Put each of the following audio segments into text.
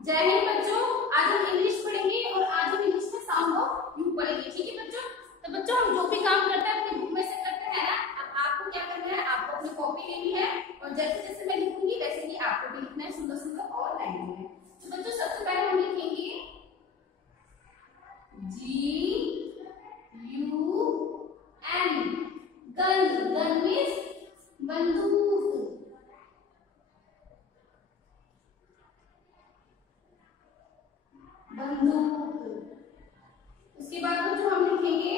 जय हिंद बच्चों, आज हम इंग्लिश पढ़ेंगे और आज हम इंग्लिश में साउंड ऑफ यू पढ़ेंगे। ठीक है बच्चों। तो बच्चों हम जो भी काम करते हैं अपनी बुक में से करते हैं ना। अब आपको क्या करना है, आपको अपनी कॉपी लेनी है और जैसे जैसे मैं लिखूंगी वैसे ही आपको भी लिखना है, सुंदर सुंदर और लाइन में। तो बच्चों सबसे पहले हम लिखेंगे GUN। गन, गन मीन्स बंदूक। बंदूक। उसके बाद में जो हम लिखेंगे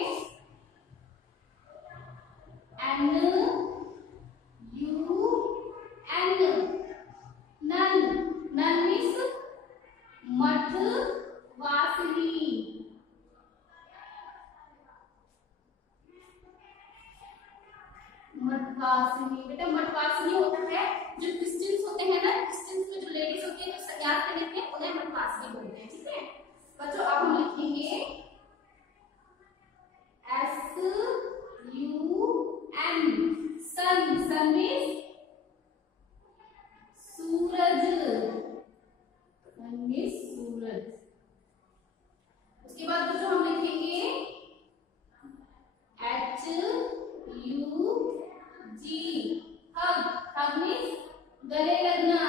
NUN। नन, नन मीन्स मठ वासनी। मठवासिनी। बेटा मठवासिनी होता है जो क्रिश्चियंस होते हैं ना, क्रिश्चियंस में जो लेडीज होती है जो सन्यास में रहती है उन्हें मठवासिनी बोलते हैं। ठीक है बच्चों। अब हम लिखेंगे SUN। सन, सन मीन्स सूरज। सन मीन्स सूरज। उसके बाद बच्चों हम लिखेंगे HUG। हग, हग मीन्स गले लगना।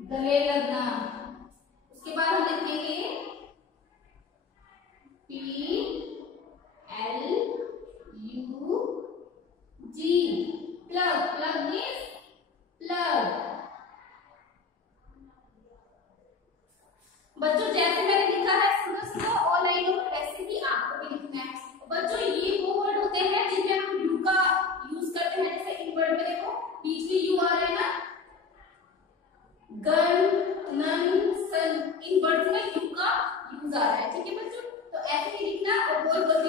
गले लगना। उसके बाद हम लिखेंगे PLUG। Plug, plug means plug. बच्चों जैसे मैंने लिखा है सुंदर सुंदर और लाइनों में वैसे ही आपको भी लिखना है। बच्चों ये वो वर्ड होते हैं जिनमें हम यू का यूज करते हैं। जैसे इन वर्ड में देखो बीच में यू आ रहा है ना, गन, नन, सन, इन वर्ड्स में यू का यूज आ रहा है। ठीक है बच्चों। तो ऐसे ही लिखना और गोल गोल